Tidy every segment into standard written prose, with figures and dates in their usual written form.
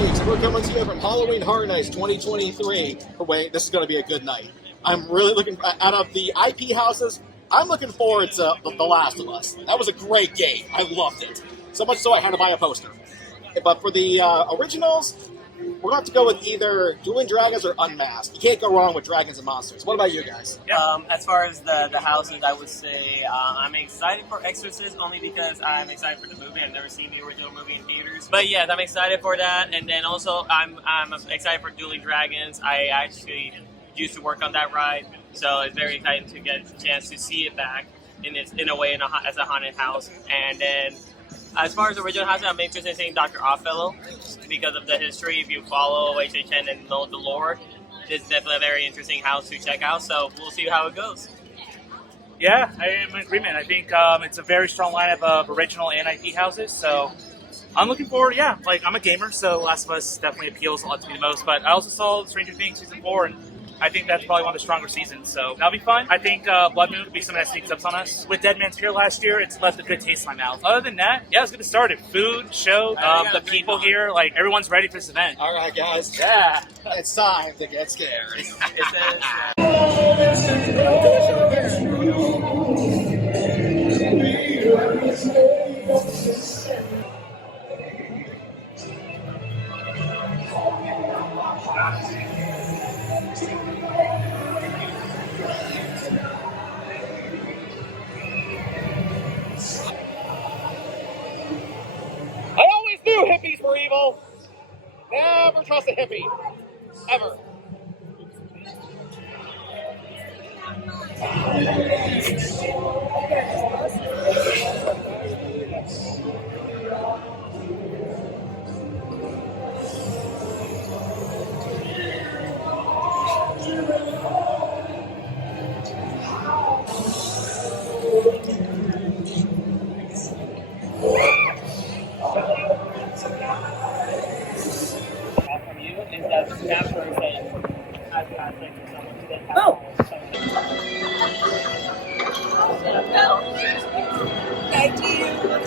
Geeks, and we're coming to you from Halloween Horror Nights 2023. Wait, this is going to be a good night. I'm really looking, out of the IP houses, I'm looking forward to The Last of Us. That was a great game. I loved it. So much so I had to buy a poster. But for the originals, we're going to have to go with either Dueling Dragons or Unmasked. You can't go wrong with Dragons and Monsters. What about you guys? As far as the houses, I would say I'm excited for Exorcist only because I'm excited for the movie. I've never seen the original movie in theaters. But yes, I'm excited for that. And then also I'm excited for Dueling Dragons. I actually used to work on that ride. So it's very exciting to get a chance to see it back in a way as a haunted house. And then as far as the original house, I'm interested in seeing Dr. Oddfellow because of the history. If you follow HHN and know the lore, it's definitely a very interesting house to check out. So we'll see how it goes. Yeah, I am in agreement. I think it's a very strong lineup of original and IP houses. So I'm looking forward. Yeah, like I'm a gamer, so Last of Us definitely appeals a lot to me the most. But I also saw Stranger Things season 4, and I think that's probably one of the stronger seasons, so that'll be fun. I think Blood Moon will be something that sneaks up on us. With Dead Man's Fear last year, it's left a good taste in my mouth. Other than that, yeah, let's get it started. Food, show, the people here, like, everyone's ready for this event. All right, guys. Yeah. It's time to get scared. I always knew hippies were evil. Never trust a hippie. Ever.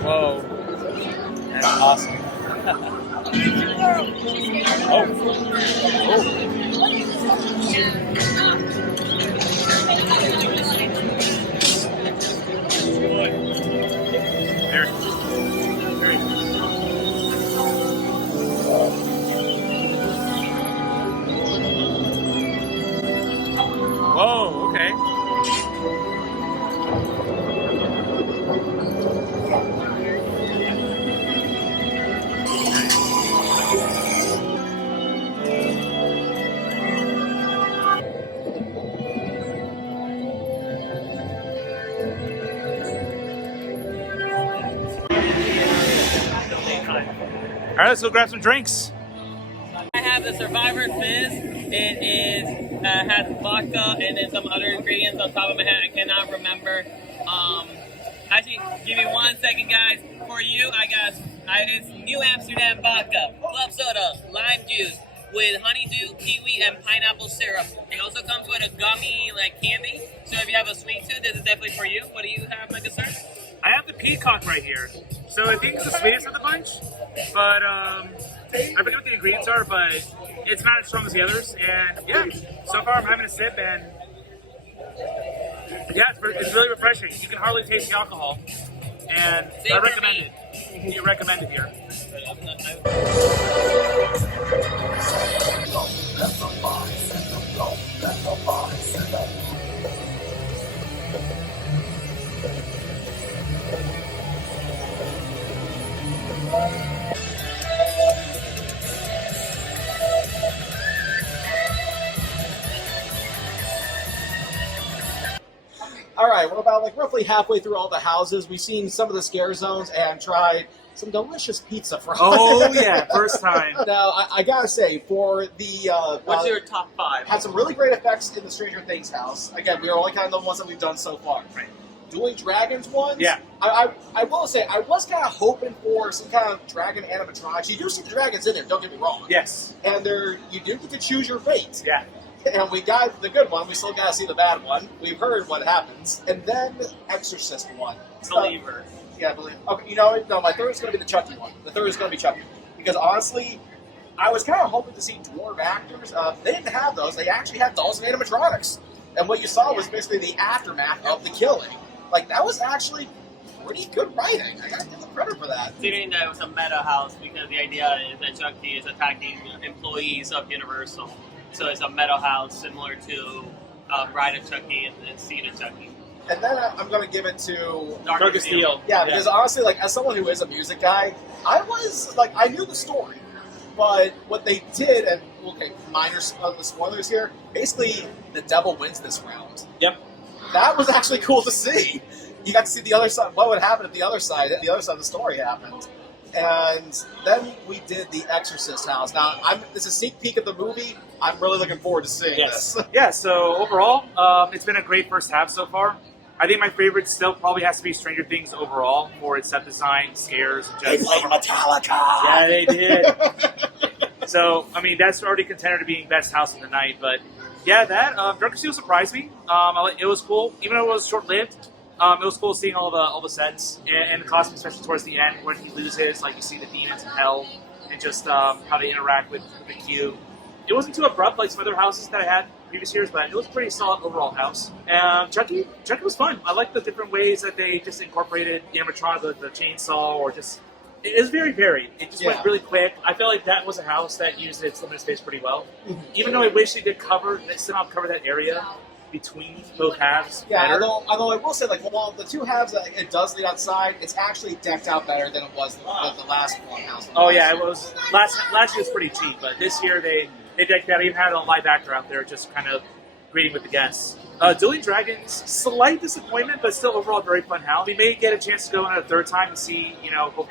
Whoa. That's awesome. Whoa, okay. All right, let's go grab some drinks. I have the Survivor Fizz. It is has vodka and then some other ingredients on top of my head. I cannot remember. Actually, give me 1 second, guys. For you, it's New Amsterdam vodka, club soda, lime juice with honeydew, kiwi, and pineapple syrup. It also comes with a gummy like candy. So if you have a sweet tooth, this is definitely for you. What do you have, my dessert? I have the peacock right here. So I think it's the sweetest of the bunch, but I forget what the ingredients are, but it's not as strong as the others. And yeah, so far I'm having a sip, and yeah, it's really refreshing. You can hardly taste the alcohol, and I recommend it. You recommend it here. All right, we're about roughly halfway through all the houses. We've seen some of the scare zones and tried some delicious pizza fries. Oh yeah, first time. Now, I gotta say, for the... What's your top 5? Had some really great effects in the Stranger Things house. Again, we are only kind of the ones that we've done so far. Right. Dueling Dragons ones, yeah. I will say, I was kind of hoping for some kind of dragon animatronics. You do see dragons in there, don't get me wrong. Yes. And you do get to choose your fate. Yeah. And we got the good one, we still gotta see the bad one. We've heard what happens. And then Exorcist one. Believer. Yeah, I believe. Okay, you know, no, my third is gonna be the Chucky one. The third is gonna be Chucky. Because honestly, I was kind of hoping to see dwarf actors. They didn't have those. They actually had dolls and animatronics. And what you saw was basically the aftermath of the killing. Like, that was actually pretty good writing. I gotta give them credit for that. Considering that it was a meta house, because the idea is that Chucky is attacking employees of Universal. So it's a meta house similar to Bride of Chucky and Seed of Chucky. And then I'm going to give it to Darker Steel. Yeah, because honestly, like, as someone who is a music guy, I knew the story. But what they did, and okay, minor spoilers here, basically the devil wins this round. Yep. That was actually cool to see. You got to see the other side, what would happen if the other side of the story happened. And then we did the Exorcist house. Now, this is a sneak peek of the movie. I'm really looking forward to seeing this. Yeah, so overall, it's been a great first half so far. I think my favorite still probably has to be Stranger Things overall for its set design, scares, and They just... played Metallica! Yeah, they did. So, I mean, that's already contender to being best house of the night. But yeah, that Darker Steel surprised me. It was cool, even though it was short-lived. It was cool seeing all the sets and the costume, especially towards the end when he loses. Like, you see the demons in hell and just how they interact with the cube. It wasn't too abrupt like some other houses that I had previous years, but it was a pretty solid overall house. Chucky was fun. I like the different ways that they just incorporated the animatronic, the chainsaw, or just... It was very varied. It just went really quick. I feel like that was a house that used its limited space pretty well. Mm-hmm. Even though I wish they somehow cover that area between both halves. Yeah, although I will say, like, while the two halves it does lead outside, it's actually decked out better than it was the last one house. Oh yeah, it was last year was pretty cheap, but this year they decked out. Even had a live actor out there just kind of greeting with the guests. Dueling Dragons, slight disappointment, but still overall very fun house. We may get a chance to go in a third time and see,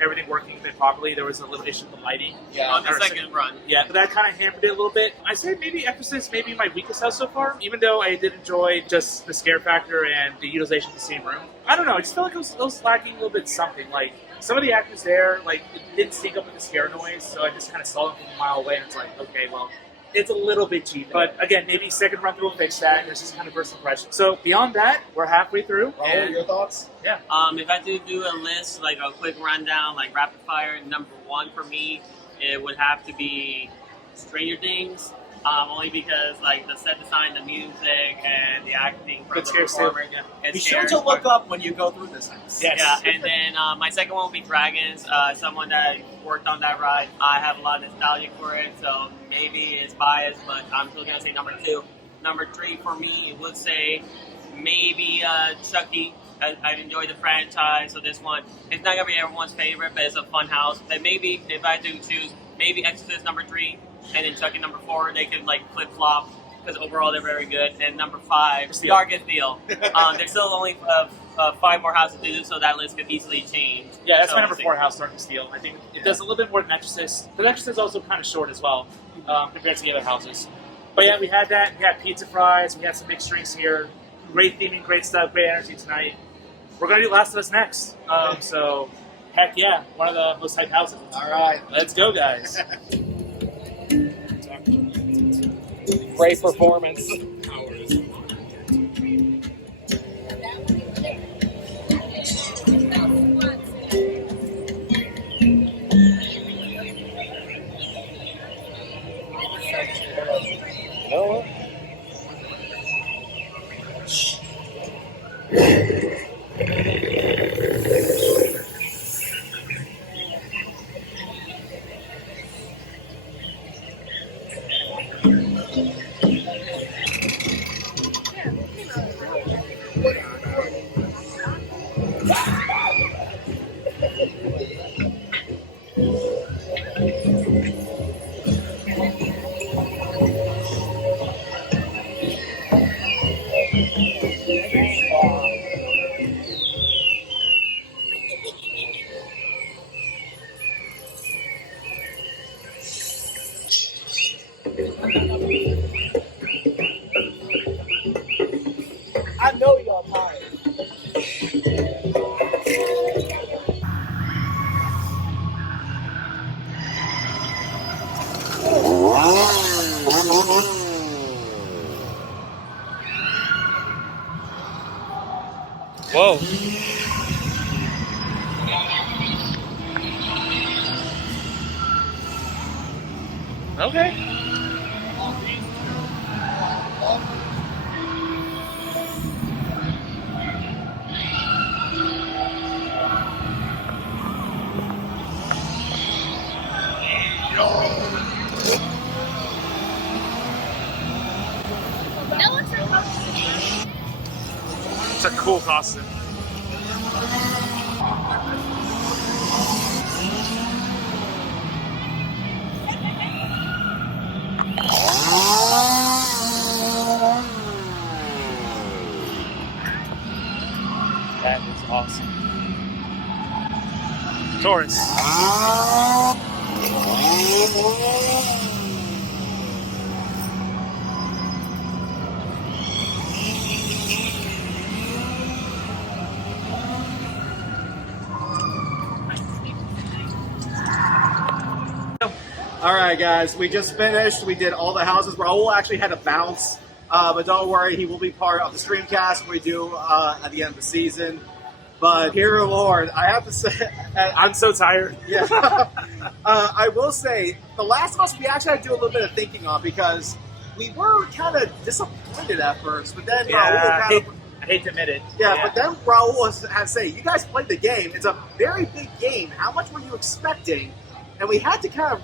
everything working a bit properly. There was a little issue with the lighting. Yeah, on the second run. Yeah, but that kind of hampered it a little bit. I say maybe Exorcist may be my weakest house so far, even though I did enjoy just the scare factor and the utilization of the same room. I don't know, I just felt like it was lacking a little bit something. Like, some of the actors there, like, it didn't sync up with the scare noise, so I just kind of saw them from a mile away, and it's like, okay, well... It's a little bit cheap, but again, maybe second run will fix that. This is kind of first impression. So beyond that, we're halfway through. And your thoughts? Yeah. If I had to do a list, like a quick rundown, like rapid fire, number one for me, it would have to be Stranger Things. Only because like the set design, the music, and the acting from the performer. Be sure to look up when you go through this house. Yes. Yeah, and then my second one will be Dragons. Someone that worked on that ride. I have a lot of nostalgia for it, so maybe it's biased, but I'm still gonna say number two. Number three for me would say maybe Chucky. I've enjoyed the franchise, so this one it's not gonna be everyone's favorite, but it's a fun house. But maybe if I had to choose, maybe Exorcist number 3. And then Chucky number 4, they can like flip flop because overall they're very good. And number 5, Darkest Steel. There's still only 5 more houses to do, so that list could easily change. Yeah, that's my number 4 house, Darkest Steel. I think it does a little bit more than Exorcist. But Exorcist is also kind of short as well compared to the other houses. But yeah, we had that. We had pizza fries. We had some mixed drinks here. Great theming, great stuff, great energy tonight. We're gonna do Last of Us next. So heck yeah, one of the most hyped houses. All right, let's go, guys. Great performance. I know y'all tired. Whoa. Okay. It's a cool costume. That is awesome. Taurus. All right, guys, we just finished. We did all the houses. Raul actually had to bounce, but don't worry, he will be part of the streamcast we do at the end of the season. But here, Lord, I have to say, I'm so tired. Yeah, I will say, The Last of Us we actually had to do a little bit of thinking on because we were kind of disappointed at first, but then Raul I hate to admit it. Yeah, but then Raul had to say, you guys played the game. It's a very big game. How much were you expecting? And we had to kind of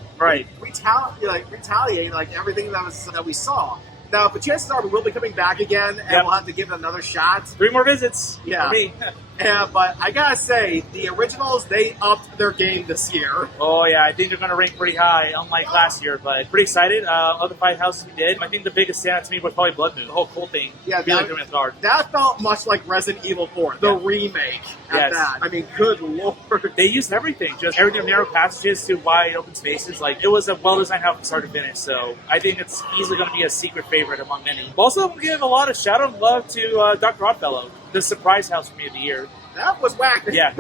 retaliate like everything that we saw. Now, but chances are we will be coming back again, and we'll have to give it another shot. 3 more visits. Yeah. For me. Yeah, but I gotta say, the originals, they upped their game this year. Oh, yeah, I think they're going to rank pretty high, unlike last year, but pretty excited. Of the 5 houses we did, I think the biggest standout to me was probably Blood Moon, the whole cool thing. Yeah, that felt much like Resident Evil 4, the remake at that. I mean, good lord. They used everything, just everything from narrow passages to wide open spaces. Like, it was a well-designed house from start to finish, so I think it's easily going to be a secret favorite among many. Also, I'm giving a lot of shout out and love to Dr. Oddfellow, the surprise house for me of the year. That was wacky. Yeah,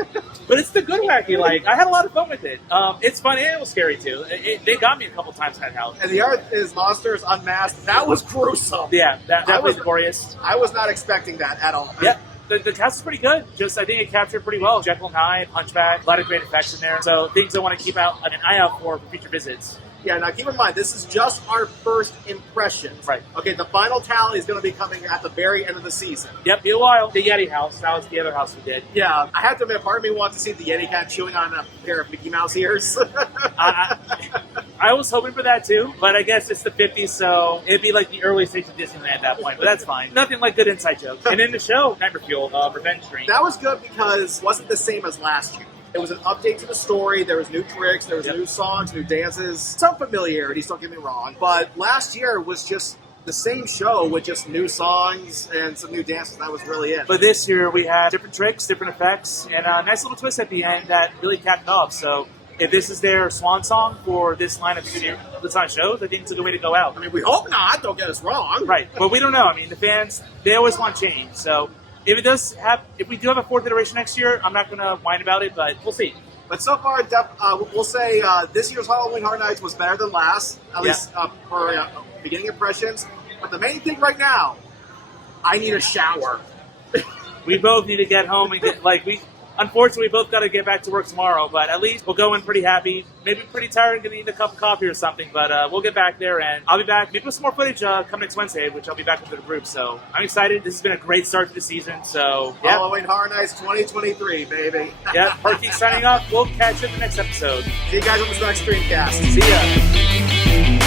but it's the good wacky. Like, I had a lot of fun with it. It's fun and it was scary too. They got me a couple times in that house. And the other is Monsters Unmasked. That was gruesome. Yeah, that was glorious. I was not expecting that at all. Yeah. The cast is pretty good. Just, I think it captured pretty well. Jekyll and Hyde, Hunchback, a lot of great effects in there. So things I want to keep an eye out for future visits. Yeah, now keep in mind, this is just our first impressions. Right. Okay, the final tally is going to be coming at the very end of the season. Yep, be a while. The Yeti house, that was the other house we did. Yeah, I have to admit, part of me wants to see the Yeti cat chewing on a pair of Mickey Mouse ears. I was hoping for that too, but I guess it's the 50s, so it'd be like the early stage of Disneyland at that point, but that's fine. Nothing like good inside jokes. And in the show, Nightmare Fuel, Revenge Dream. That was good because it wasn't the same as last year. It was an update to the story. There was new tricks. There was new songs, new dances. Some familiarities, don't get me wrong. But last year was just the same show with just new songs and some new dances. That was really it. But this year we had different tricks, different effects, and a nice little twist at the end that really capped it off. So if this is their swan song for this line of shows, I think it's a good way to go out. I mean, we hope not. Don't get us wrong. Right. But we don't know. I mean, the fans, they always want change. So if we do have a 4th iteration next year, I'm not going to whine about it, but we'll see. But so far, we'll say this year's Halloween Horror Nights was better than last, at least for beginning impressions. But the main thing right now, I need a shower. We both need to get home and unfortunately, we both got to get back to work tomorrow, but at least we'll go in pretty happy. Maybe pretty tired and going to need a cup of coffee or something, but we'll get back there, and I'll be back maybe with some more footage come next Wednesday, which I'll be back with the group. So I'm excited. This has been a great start to the season. So yeah. Halloween Horror Nights 2023, baby. Yeah, Park Geeks signing off. We'll catch you in the next episode. See you guys on this next streamcast. See ya.